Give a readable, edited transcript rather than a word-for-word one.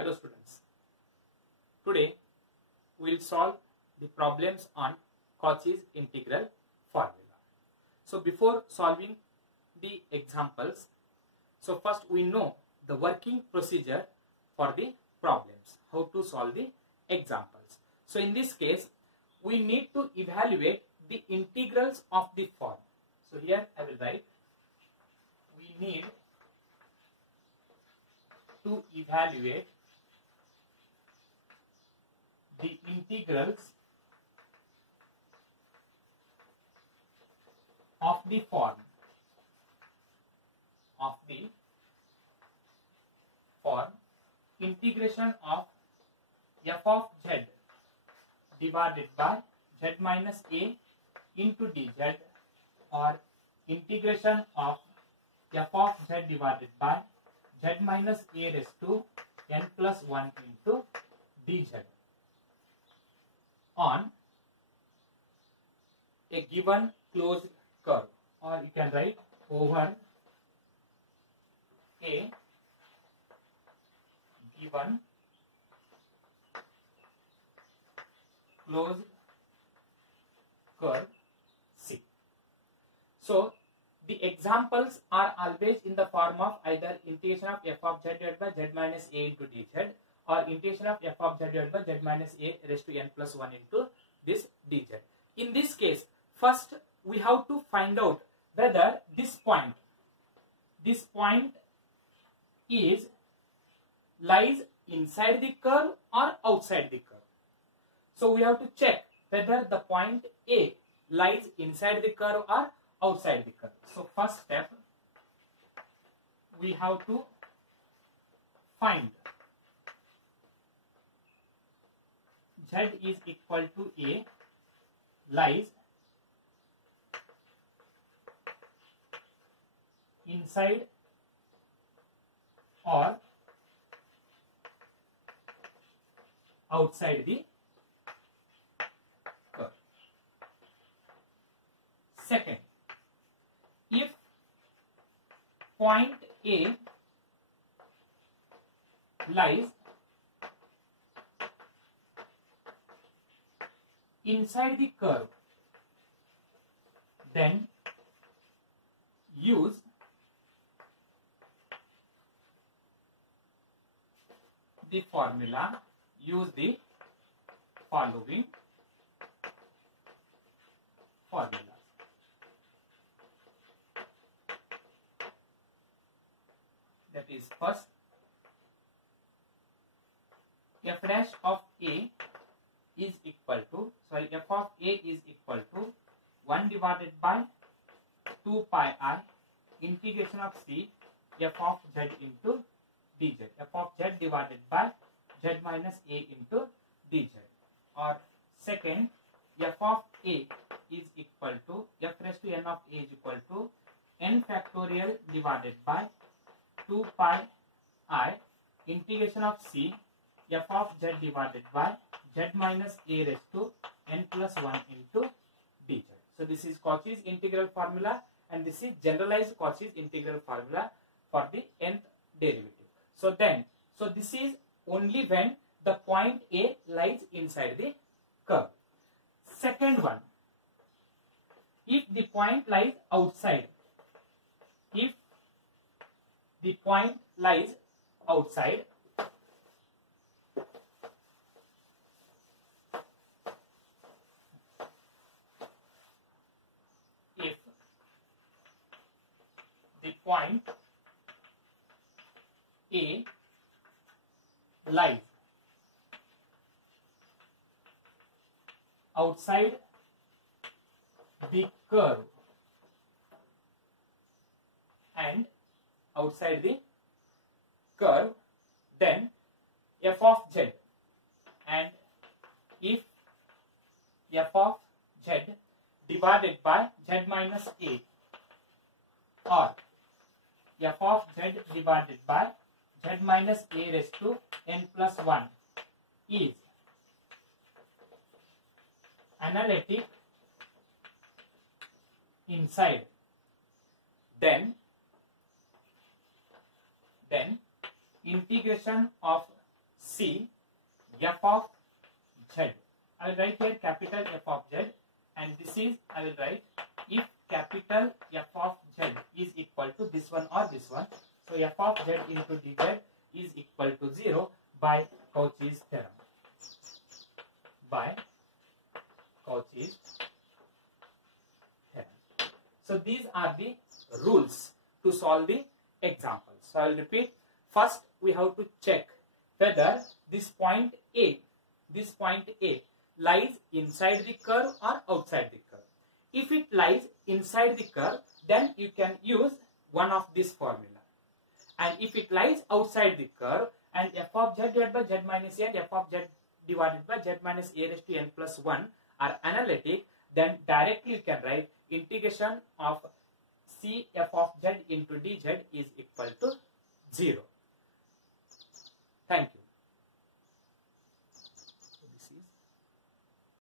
Hello students, today we will solve the problems on Cauchy's integral formula. So before solving the examples, so first we know the working procedure for the problems, how to solve the examples. So in this case, we need to evaluate the integrals of the form. So here I will write, we need to evaluate the integrals of the form integration of f of z divided by z minus a into dz, or integration of f of z divided by z minus a raised to n plus 1 into dz on a given closed curve, or you can write over a given closed curve C. So the examples are always in the form of either integration of f of z divided by z minus a into dz, or integration of f of z divided by z minus a raised to n plus 1 into this dz. In this case, first we have to find out whether this point lies inside the curve or outside the curve. So we have to check whether the point A lies inside the curve or outside the curve. So first step, we have to find z is equal to A lies inside or outside the curve. Second, if point A lies inside the curve, then use the formula, use the following formulas. That is, first, f dash of A is equal to, f of A is equal to 1 divided by 2 pi I integration of C f of z into dz, f of z divided by z minus a into dz, or second, f of A is equal to, f raised to n of A is equal to n factorial divided by 2 pi I integration of C f of z divided by z minus a raised to n plus 1 into dz. So this is Cauchy's integral formula, and this is generalized Cauchy's integral formula for the nth derivative. So this is only when the point A lies inside the curve. Second one, if the point lies outside, if the point lies outside, if the point A lies outside the curve and outside the curve, then f of z, and if f of z divided by z minus a, or f of z divided by z minus a raised to n plus 1 is analytic inside, then integration of C f of z. I will write here capital F of z, and this is, I will write, if capital F of z is equal to this one or this one, so f of z into dz is equal to 0 by Cauchy's theorem. By Cauchy's theorem. So these are the rules to solve the example. So I will repeat. First, we have to check whether this point A lies inside the curve or outside the curve. If it lies inside the curve, then you can use one of this formula. And if it lies outside the curve, and f of z divided by z minus a and f of z divided by z minus a raised to n plus 1 are analytic, then directly you can write integration of c f of z into dz is equal to 0. Thank you.